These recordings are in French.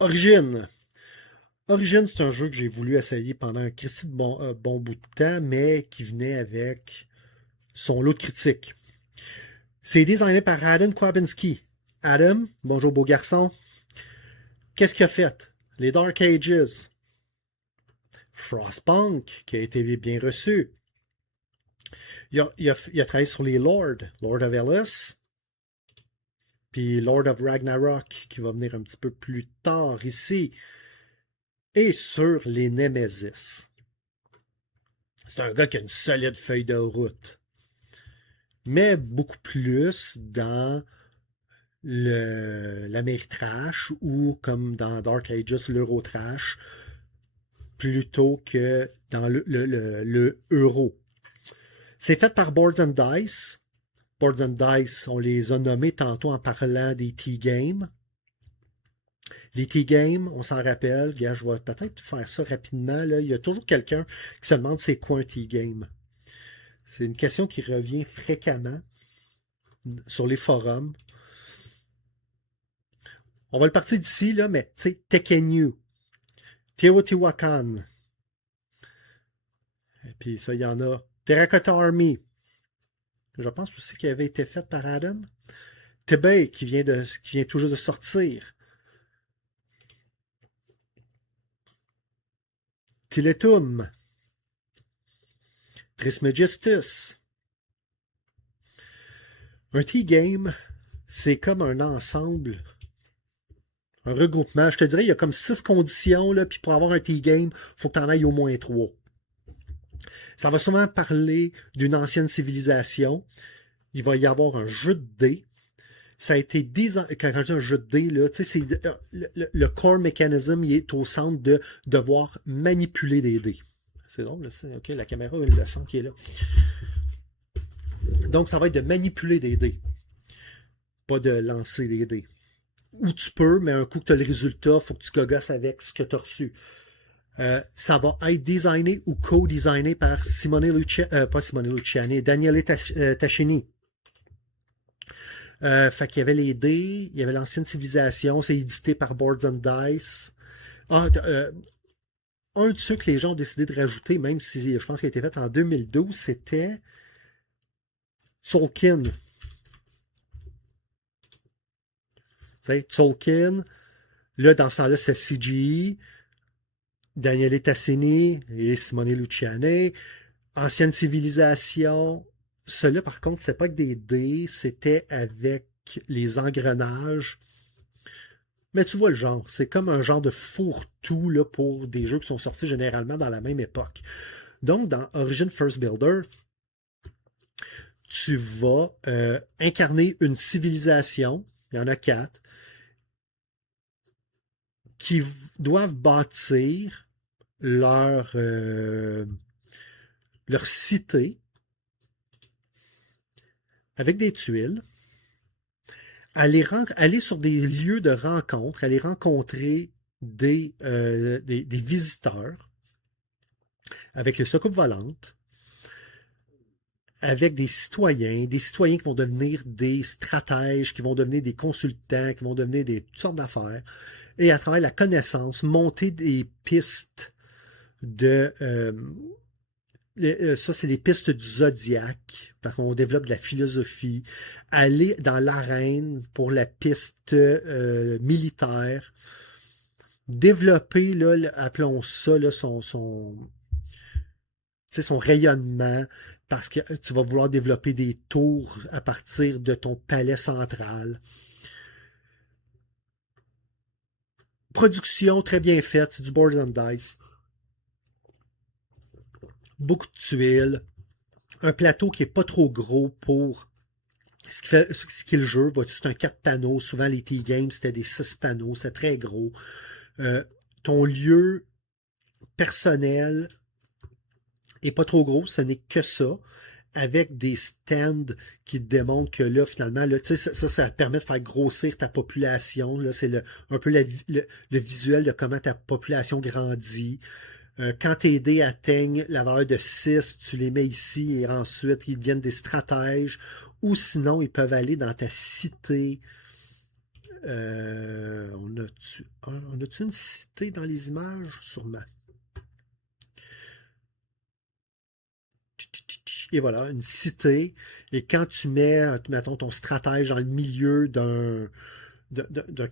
Origin. Origin, c'est un jeu que j'ai voulu essayer pendant un Christy de bon bout de temps, mais qui venait avec son lot de critiques. C'est designé par Adam Kwabinski. Adam, bonjour beau garçon. Qu'est-ce qu'il a fait? Les Dark Ages. Frostpunk, qui a été bien reçu. Il a travaillé sur les Lords. Lord of Ellis, puis Lord of Ragnarok, qui va venir un petit peu plus tard ici. Et sur les Nemesis. C'est un gars qui a une solide feuille de route. Mais beaucoup plus dans l'Améritrash ou comme dans Dark Ages, l'Eurotrash, plutôt que dans le Euro. C'est fait par Boards and Dice. Boards and Dice, on les a nommés tantôt en parlant des T-Games. Les T-Games, on s'en rappelle. Gars, je vais peut-être faire ça rapidement. Là. Il y a toujours quelqu'un qui se demande c'est quoi un T-Game. C'est une question qui revient fréquemment sur les forums. On va le partir d'ici, là, mais tu sais, Tekkenu, Teotihuacan, et puis ça, il y en a. Terracotta Army, je pense aussi qu'il avait été fait par Adam. Tibet, qui vient tout juste de sortir. Tiletum, Trismegistus. Un T-game, c'est comme un ensemble, un regroupement. Je te dirais, il y a comme 6 conditions, là, puis pour avoir un T-game, il faut que tu en ailles au moins 3. Ça va souvent parler d'une ancienne civilisation. Il va y avoir un jeu de dés. Ça a été quand je dis un jeu de dés, là, le core mechanism il est au centre de devoir manipuler des dés. C'est drôle, ok, la caméra, elle le sent qui est là. Donc, ça va être de manipuler des dés, pas de lancer des dés. Ou tu peux, mais un coup que tu as le résultat, il faut que tu gogosses avec ce que tu as reçu. Ça va être designé ou co-designé par pas Simone Luciani, Daniele Tascini. Fait qu'il y avait les dés, il y avait l'ancienne civilisation, c'est édité par Boards and Dice. Ah, un de ceux que les gens ont décidé de rajouter, même si je pense qu'il a été fait en 2012, c'était Tolkien. Tolkien, là, dans ce temps-là, c'est CGI, Daniele Tassini et Simone Luciani. Ancienne civilisation. Cela, par contre, c'était pas avec des dés, c'était avec les engrenages. Mais tu vois le genre, c'est comme un genre de fourre-tout là, pour des jeux qui sont sortis généralement dans la même époque. Donc, dans Origin First Builder, tu vas incarner une civilisation, il y en a 4, qui doivent bâtir leur cité avec des tuiles, aller sur des lieux de rencontre, aller rencontrer des visiteurs avec les soucoupes volantes, avec des citoyens qui vont devenir des stratèges, qui vont devenir des consultants, qui vont devenir toutes sortes d'affaires, et à travers la connaissance, monter des pistes de... ça, c'est les pistes du zodiaque, parce qu'on développe de la philosophie, aller dans l'arène pour la piste militaire, développer, là, appelons ça, là, son rayonnement, parce que tu vas vouloir développer des tours à partir de ton palais central. Production très bien faite, c'est du Board and Dice. Beaucoup de tuiles. Un plateau qui est pas trop gros pour ce qui est le jeu. C'est un 4 panneaux. Souvent, les T-Games, c'était des 6 panneaux. C'est très gros. Ton lieu personnel est pas trop gros. Ce n'est que ça. Avec des stands qui te démontrent que là, finalement, là, ça permet de faire grossir ta population. Là, c'est un peu le visuel de comment ta population grandit. Quand tes dés atteignent la valeur de 6, tu les mets ici et ensuite ils deviennent des stratèges. Ou sinon, ils peuvent aller dans ta cité On a-tu une cité dans les images? Sûrement. Et voilà, une cité. Et quand tu mets, mettons, ton stratège dans le milieu d'un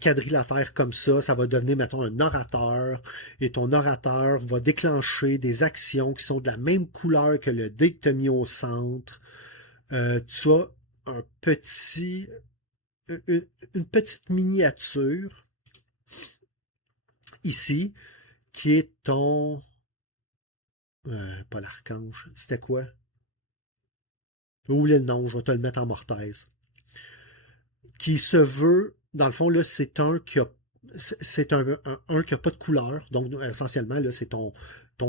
quadrilatère comme ça va devenir, mettons, un orateur. Et ton orateur va déclencher des actions qui sont de la même couleur que le dé que tu as mis au centre. Tu as un petit, une petite miniature ici qui est ton... pas l'archange. C'était quoi? Oublie le nom, je vais te le mettre en mortaise. Qui se veut, dans le fond, là, c'est un qui a c'est un qui n'a pas de couleur. Donc, essentiellement, là, c'est ton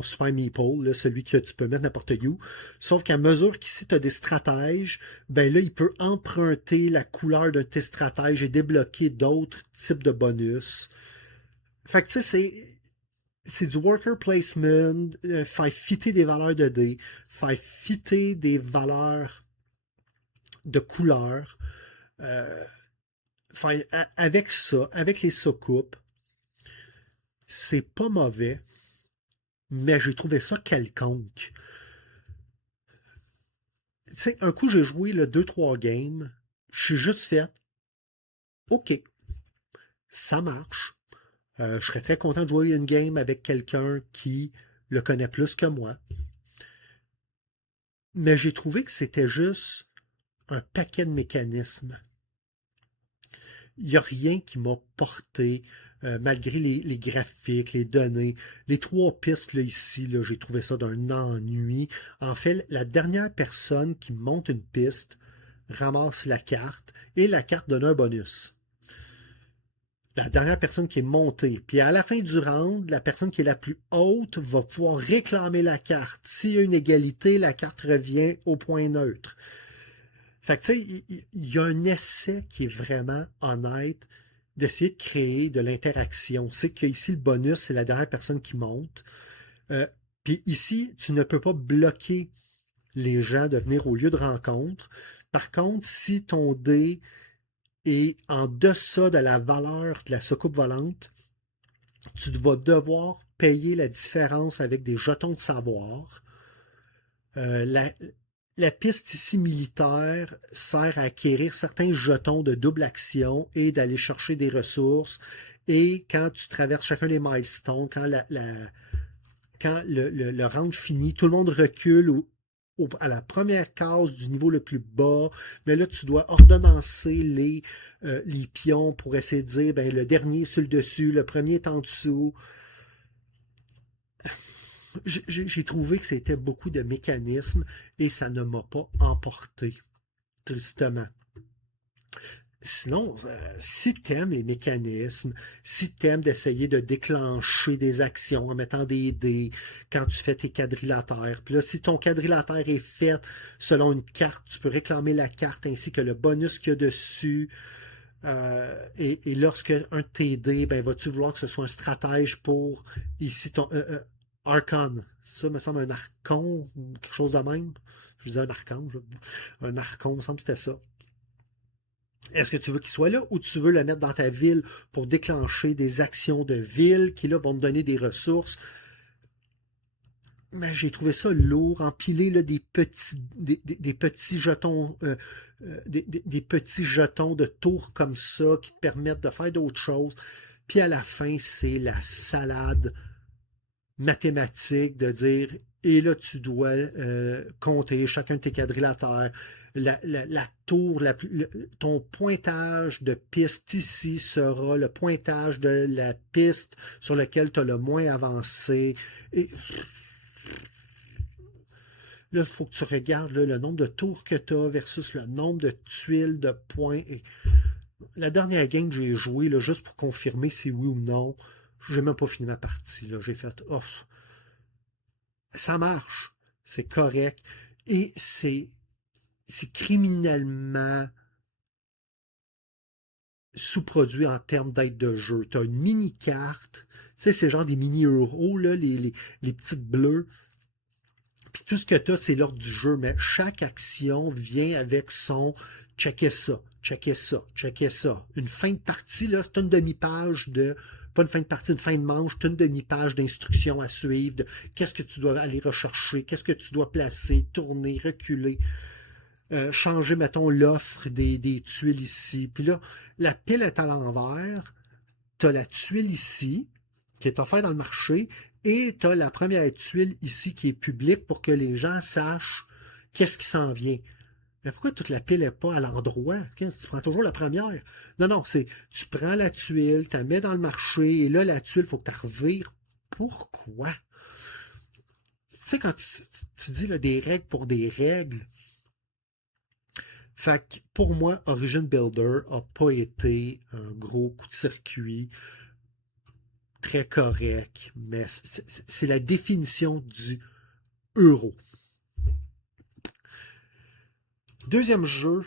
super meeple, là, celui que tu peux mettre n'importe où. Sauf qu'à mesure qu'ici, tu as des stratèges, ben là, il peut emprunter la couleur de tes stratèges et débloquer d'autres types de bonus. Fait que, tu sais, c'est du worker placement, faire fitter des valeurs de dés, faire fitter des valeurs de couleurs. Euh, avec ça, avec les soucoupes, c'est pas mauvais, mais j'ai trouvé ça quelconque. Tu sais, un coup, j'ai joué le 2-3 games, je suis juste fait, OK, ça marche. Je serais très content de jouer une game avec quelqu'un qui le connaît plus que moi. Mais j'ai trouvé que c'était juste un paquet de mécanismes. Il n'y a rien qui m'a porté, malgré les graphiques, les données. Les trois pistes là, ici, là, j'ai trouvé ça d'un ennui. En fait, la dernière personne qui monte une piste ramasse la carte et la carte donne un bonus. La dernière personne qui est montée. Puis à la fin du round, la personne qui est la plus haute va pouvoir réclamer la carte. S'il y a une égalité, la carte revient au point neutre. Fait que tu sais, il y a un essai qui est vraiment honnête d'essayer de créer de l'interaction. C'est qu'ici, le bonus, c'est la dernière personne qui monte. Euh, Puis ici, tu ne peux pas bloquer les gens de venir au lieu de rencontre. Par contre, si ton dé est en deçà de la valeur de la soucoupe volante, tu vas devoir payer la différence avec des jetons de savoir. La piste ici militaire sert à acquérir certains jetons de double action et d'aller chercher des ressources. Et quand tu traverses chacun des milestones, quand le round finit, tout le monde recule à la première case du niveau le plus bas, mais là, tu dois ordonnancer les pions pour essayer de dire, ben, le dernier sur le dessus, le premier est en dessous. J'ai trouvé que c'était beaucoup de mécanismes et ça ne m'a pas emporté, tristement. Sinon, si tu aimes les mécanismes, si tu aimes d'essayer de déclencher des actions en mettant des dés quand tu fais tes quadrilatères, puis là, si ton quadrilatère est fait selon une carte, tu peux réclamer la carte ainsi que le bonus qu'il y a dessus. Et lorsque un de tes dés, ben, vas-tu vouloir que ce soit un stratège pour ici ton Archon. Ça me semble un archon ou quelque chose de même. Je disais un archange. Un archon, il me semble que c'était ça. Est-ce que tu veux qu'il soit là ou tu veux le mettre dans ta ville pour déclencher des actions de ville qui là vont te donner des ressources? Mais j'ai trouvé ça lourd, empilé là, des petits jetons, des petits jetons de tours comme ça qui te permettent de faire d'autres choses. Puis à la fin, c'est la salade mathématique de dire et là tu dois compter chacun de tes quadrilatères, la tour, ton pointage de piste ici sera le pointage de la piste sur laquelle tu as le moins avancé. Et là, il faut que tu regardes là, le nombre de tours que tu as versus le nombre de tuiles de points. Et la dernière game que j'ai joué, là, juste pour confirmer si oui ou non, j'ai même pas fini ma partie. J'ai fait off. Ça marche, c'est correct, et c'est criminellement sous-produit en termes d'aide de jeu. Tu as une mini-carte, tu sais, c'est genre des mini-euros, là, les petites bleues, puis tout ce que tu as, c'est l'ordre du jeu, mais chaque action vient avec son checker ça, checkez ça, checkez ça. Une fin de partie, là, c'est une demi-page de, pas une fin de partie, une fin de manche, c'est une demi-page d'instructions à suivre, de qu'est-ce que tu dois aller rechercher, qu'est-ce que tu dois placer, tourner, reculer, changer, mettons, l'offre des tuiles ici. Puis là, la pile est à l'envers, tu as la tuile ici, qui est offerte dans le marché, et tu as la première tuile ici qui est publique pour que les gens sachent qu'est-ce qui s'en vient. Mais pourquoi toute la pile n'est pas à l'endroit? Tu prends toujours la première. Non, non, c'est tu prends la tuile, tu la mets dans le marché, et là, la tuile, il faut que tu la revires. Pourquoi? Tu sais, quand tu dis là, des règles pour des règles, fait que pour moi, Origin Builder n'a pas été un gros coup de circuit très correct, mais c'est la définition du euro. Deuxième jeu,